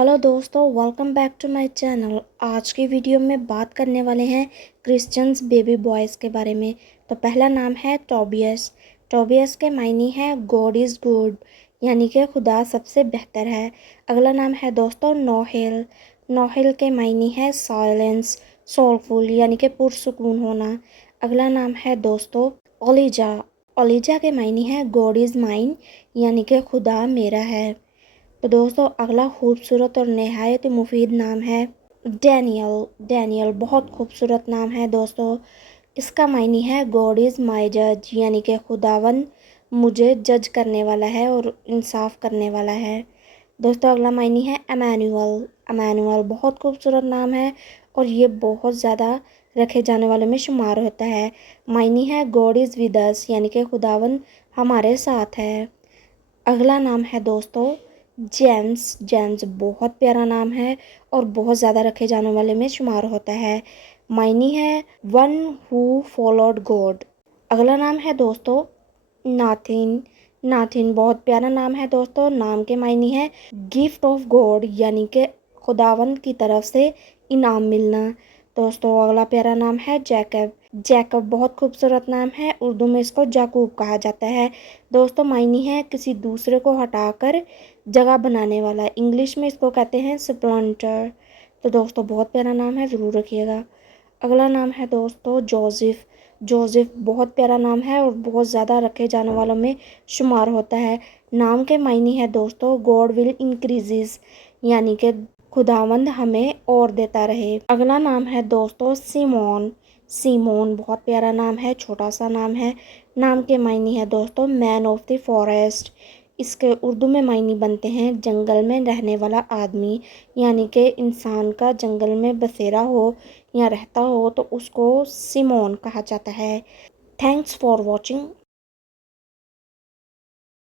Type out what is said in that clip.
Hello दोस्तों, welcome back to my channel. आज की वीडियो में बात करने वाले हैं क्रिश्चियंस बेबी बॉयज़ के बारे में। तो पहला नाम है टोबियस। टोबियस के मायने हैं गॉड इज़ गुड, यानी कि खुदा सबसे बेहतर है। अगला नाम है दोस्तों नोहेल। नोहेल के मायने हैं साइलेंस, सोलफुल, यानी कि पुरसुकून होना। अगला नाम है दोस्तों ओलिजा। ओलिजा के मायने हैं गॉड इज़ माइन, यानी कि खुदा मेरा है। तो दोस्तों अगला खूबसूरत और नहायत ही मुफीद नाम है डैनियल। डैनियल बहुत खूबसूरत नाम है दोस्तों। इसका मायने है गॉड इज़ माई जज, यानी कि खुदावन मुझे जज करने वाला है और इंसाफ करने वाला है। दोस्तों अगला मायने है अमैनुअल। अमैनुअल बहुत खूबसूरत नाम है और ये बहुत ज़्यादा रखे जाने वालों में शुमार होता है। मायने है गॉड इज़ विद अस, यानी कि खुदावन हमारे साथ है। अगला नाम है दोस्तों जेम्स। जेम्स बहुत प्यारा नाम है और बहुत ज़्यादा रखे जाने वाले में शुमार होता है। मायने है वन हु फॉलोड गॉड। अगला नाम है दोस्तों नाथिन। नाथिन बहुत प्यारा नाम है दोस्तों। नाम के मायने है गिफ्ट ऑफ गॉड, यानी कि खुदावंद की तरफ से इनाम मिलना। दोस्तों अगला प्यारा नाम है जैकब। जैकब बहुत खूबसूरत नाम है। उर्दू में इसको जाकूब कहा जाता है। दोस्तों मायने है किसी दूसरे को हटाकर जगह बनाने वाला। इंग्लिश में इसको कहते हैं सप्लांटर। तो दोस्तों बहुत प्यारा नाम है, ज़रूर रखिएगा। अगला नाम है दोस्तों जोसेफ। जोसेफ बहुत प्यारा नाम है और बहुत ज़्यादा रखे जाने वालों में शुमार होता है। नाम के मायने है दोस्तों गॉड विल इंक्रीजेस, यानी कि खुदावंद हमें और देता रहे। अगला नाम है दोस्तों सीमोन। सीमोन बहुत प्यारा नाम है, छोटा सा नाम है। नाम के मायने है दोस्तों मैन ऑफ द फॉरेस्ट। इसके उर्दू में मायने बनते हैं जंगल में रहने वाला आदमी, यानी कि इंसान का जंगल में बसेरा हो या रहता हो तो उसको सिमोन कहा जाता है। Thanks for watching.